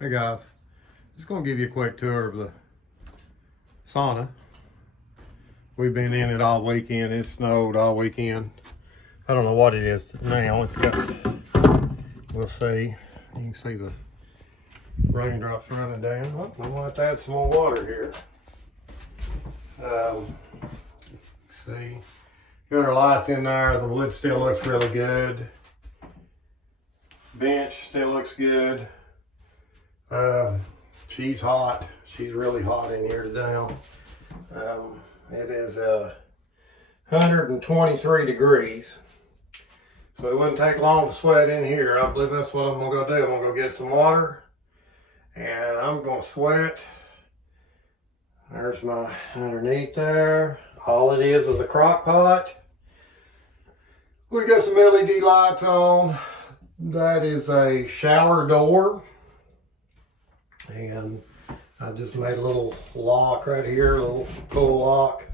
Hey guys, just gonna give you a quick tour of the sauna. We've been in it all weekend. It snowed all weekend. I don't know what it is now. It's got, we'll see. You can see the raindrops running down. Well, I'm gonna have to add some more water here. See, got our lights in there. The wood still looks really good. Bench still looks good. She's hot. She's really hot in here today. It is 123 degrees. So it wouldn't take long to sweat in here. I believe that's what I'm gonna go do. I'm gonna go get some water and I'm gonna sweat. There's my underneath there. All it is a crock pot. We got some LED lights on. That is a shower door. And I just made a little lock right here, a little pull lock.